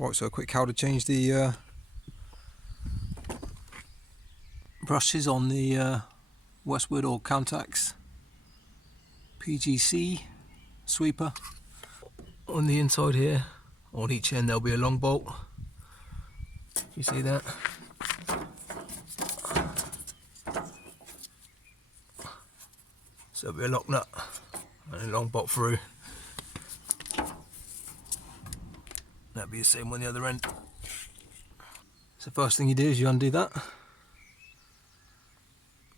Right, so a quick how to change the brushes on the Westwood or Countax PGC sweeper. On the inside here, on each end there'll be a long bolt. You see that? So there'll be a lock nut and a long bolt through. That'll be the same on the other end. So first thing you do is you undo that.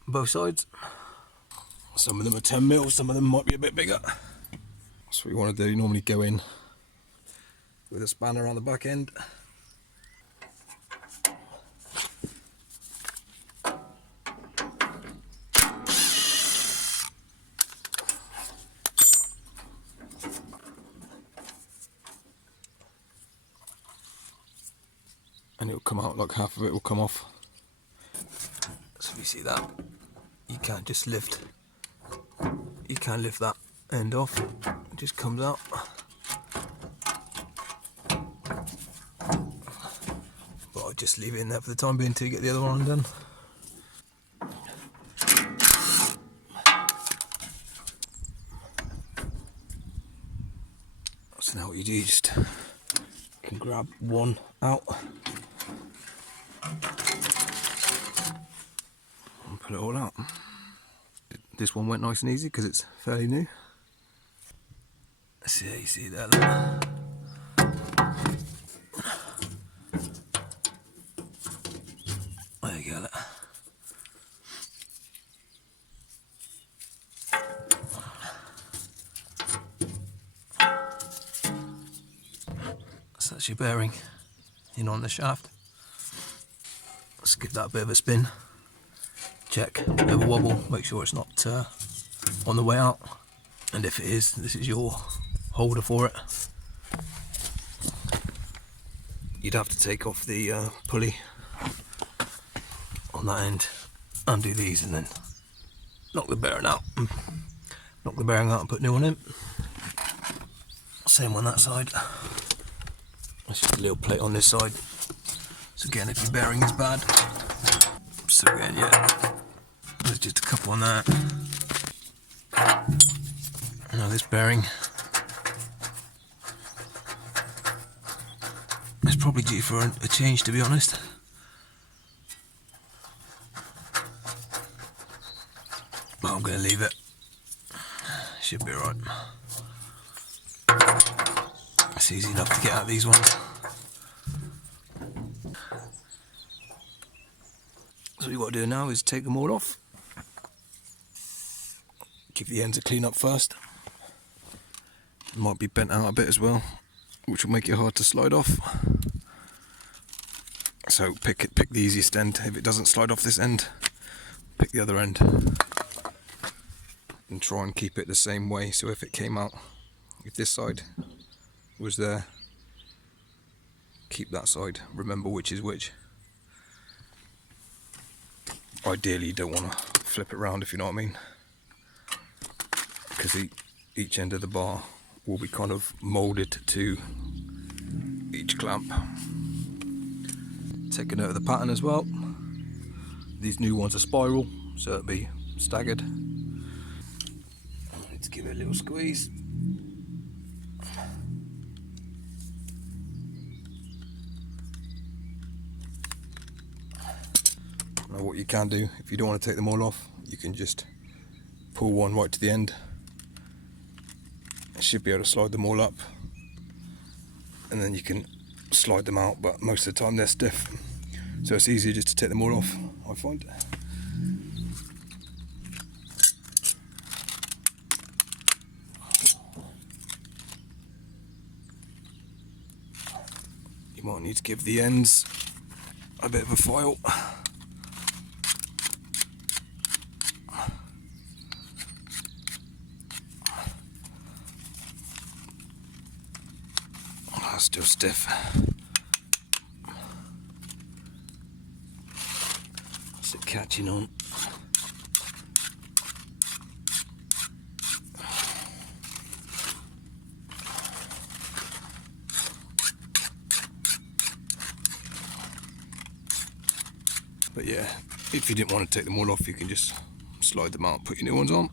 Both sides. Some of them are 10mm, some of them might be a bit bigger. That's what you want to do. You normally go in with a spanner on the back end. And it'll come out, like half of it will come off. So if you see that, you can't just lift. You can't lift that end off. It just comes out. But I'll just leave it in there for the time being until you get the other one done. So now what you do, you just can grab one out and put it all out. This one went nice and easy because it's fairly new. Let's see how you see that. There you go. So that's your bearing in on the shaft. Let's give that a bit of a spin. Check, bit of a wobble, make sure it's not on the way out. And if it is, this is your holder for it. You'd have to take off the pulley on that end, undo these and then knock the bearing out. Knock the bearing out and put new one in. Same on that side. There's just a little plate on this side. So again, if your bearing is bad, so again, yeah, there's just a couple on that. Now this bearing is probably due for a change, to be honest. But I'm going to leave it. Should be alright. It's easy enough to get out these ones. So what you've got to do now is take them all off. Give the ends a clean up first. It might be bent out a bit as well, which will make it hard to slide off. So pick the easiest end. If it doesn't slide off this end, pick the other end. And try and keep it the same way. So if it came out, if this side was there, keep that side. Remember which is which. Ideally you don't want to flip it around, if you know what I mean, because each end of the bar will be kind of moulded to each clamp. Take a note of the pattern as well. These new ones are spiral, so it'll be staggered. Let's give it a little squeeze. Now what you can do, if you don't want to take them all off, you can just pull one right to the end. You should be able to slide them all up, and then you can slide them out, but most of the time they're stiff, so it's easier just to take them all off, I find. You might need to give the ends a bit of a file. Still stiff. Is it catching on? But yeah, if you didn't want to take them all off, you can just slide them out, put your new ones on.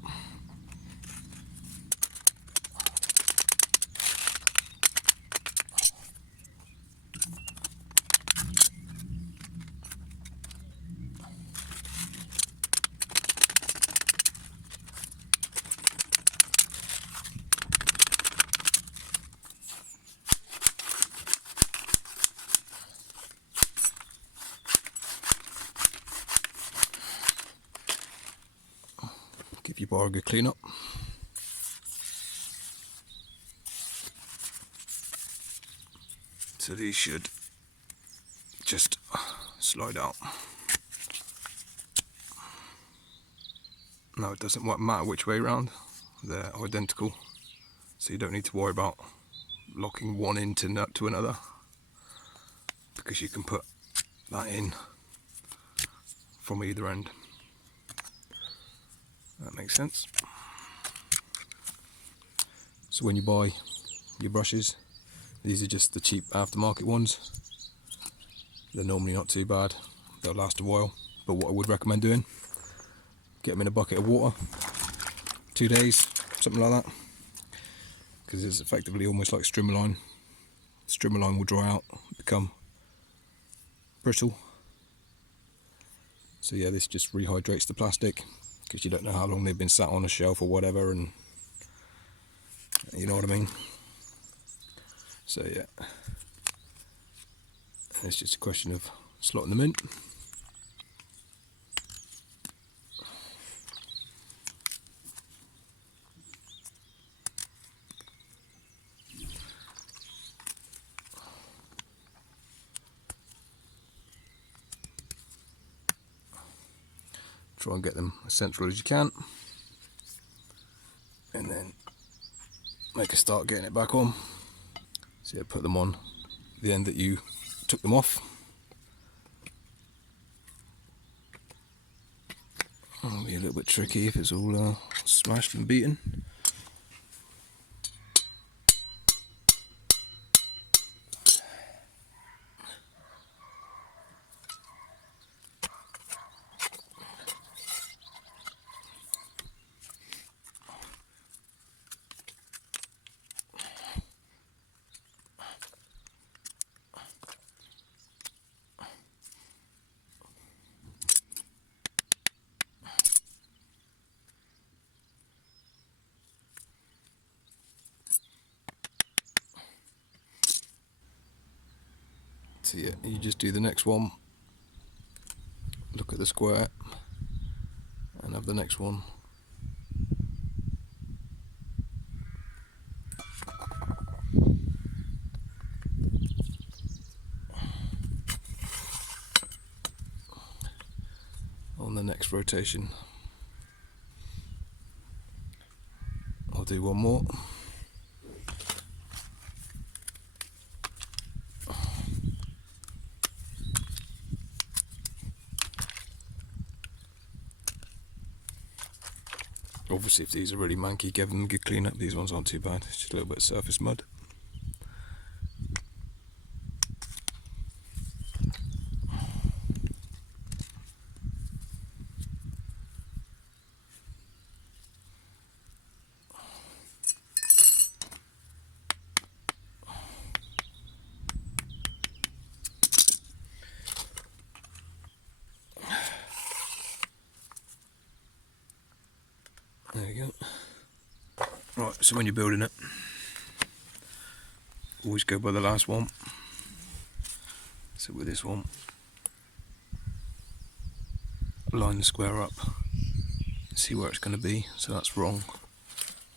Give your bar a good clean up. So these should just slide out. Now it doesn't matter which way around, they're identical, so you don't need to worry about locking one into to another, because you can put that in from either end. That makes sense. So when you buy your brushes, these are just the cheap aftermarket ones. They're normally not too bad, they'll last a while, but what I would recommend doing, get them in a bucket of water, 2 days, something like that, because it's effectively almost like Strimmerline. Strimmerline will dry out, become brittle. So yeah, this just rehydrates the plastic, because you don't know how long they've been sat on a shelf or whatever, and you know what I mean. So yeah, it's just a question of slotting them in. Try and get them as central as you can, and then make a start getting it back on. So yeah, put them on the end that you took them off. It'll be a little bit tricky if it's all smashed and beaten. So yeah, you just do the next one, look at the square, and have the next one. On the next rotation. I'll do one more. Obviously if these are really manky, give them a good clean up. These ones aren't too bad, it's just a little bit of surface mud. There you go. Right, so when you're building it, always go by the last one. So with this one, line the square up, see where it's going to be. So that's wrong.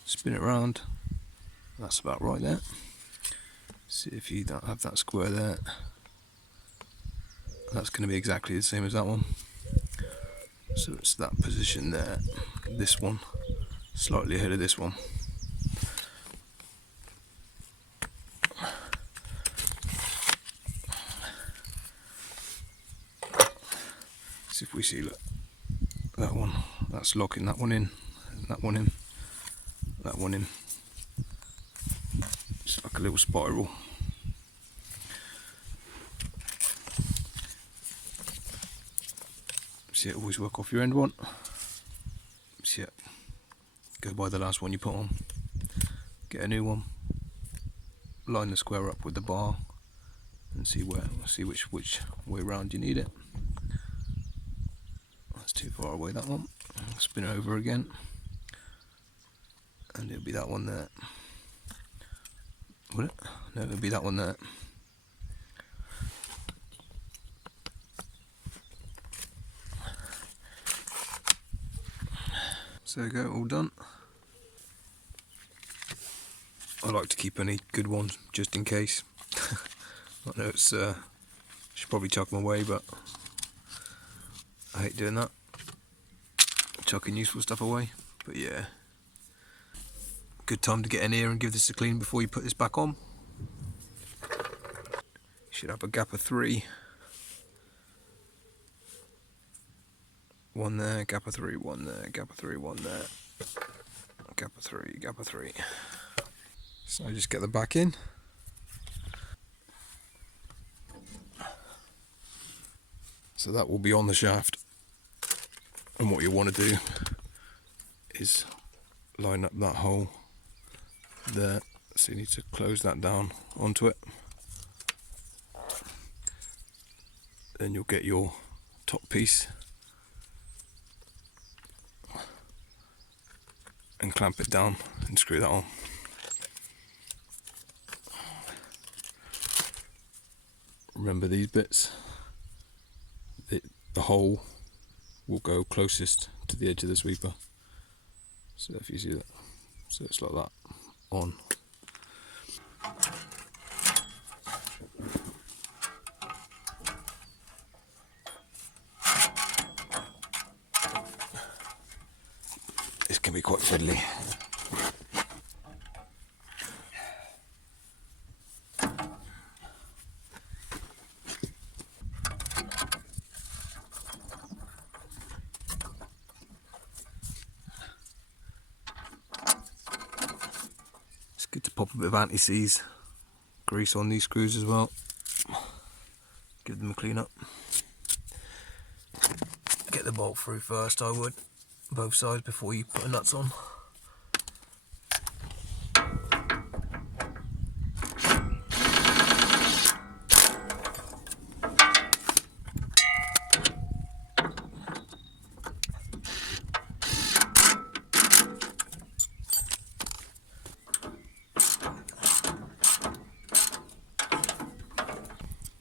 Spin it around, that's about right there. See if you don't have that square there, that's going to be exactly the same as that one. So it's that position there, this one, slightly ahead of this one. So if we see, look, that one, that's locking that one in, that one in, that one in. It's like a little spiral. So yeah, always work off your end one. So yeah, go by the last one you put on, get a new one, line the square up with the bar, and see which way round you need it. That's too far away, that one. Spin it over again, and it'll be that one there. Will it? No, it'll be that one there. So there you go, all done. I like to keep any good ones just in case. I know it's should probably chuck them away, but I hate doing that, chucking useful stuff away. But yeah, good time to get in here and give this a clean before you put this back on. You should have a gap of 3. One there, gap of 3, one there, gap of 3, one there, gap of 3, gap of 3. So just get the back in. So that will be on the shaft. And what you want to do is line up that hole there. So you need to close that down onto it. Then you'll get your top piece and clamp it down and screw that on. Remember these bits, the hole will go closest to the edge of the sweeper. So if you see that, so it's like that on. This can be quite fiddly. It's good to pop a bit of anti-seize grease on these screws as well. Give them a clean up. Get the bolt through first, I would, both sides before you put the nuts on.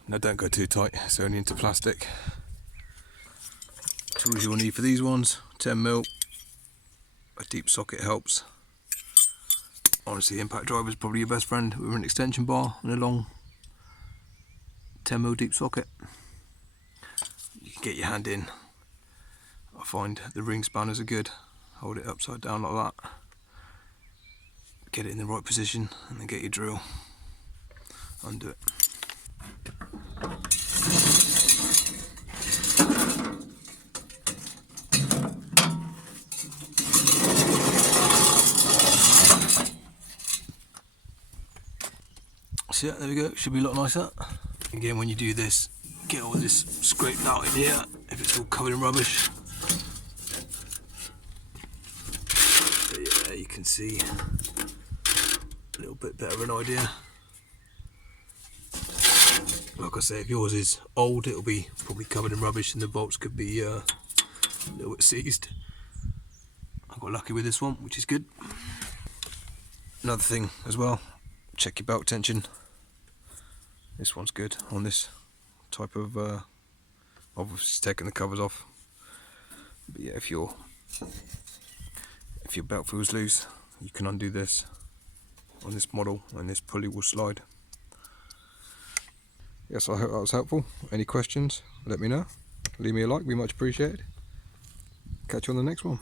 Now don't go too tight, it's only into plastic. Tools you'll need for these ones, 10mm, a deep socket helps. Honestly, the impact driver is probably your best friend with an extension bar and a long 10mm deep socket. You can get your hand in. I find the ring spanners are good. Hold it upside down like that. Get it in the right position and then get your drill. Undo it. So yeah, there we go, should be a lot nicer. Again, when you do this, get all this scraped out in here if it's all covered in rubbish. But yeah, you can see a little bit better of an idea. Like I say, if yours is old, it'll be probably covered in rubbish and the bolts could be a little bit seized. I got lucky with this one, which is good. Another thing as well, check your belt tension. This one's good on this type of, obviously taking the covers off. But yeah, if your belt feels loose, you can undo this on this model and this pulley will slide. Yes, I hope that was helpful. Any questions, let me know. Leave me a like, be much appreciated. Catch you on the next one.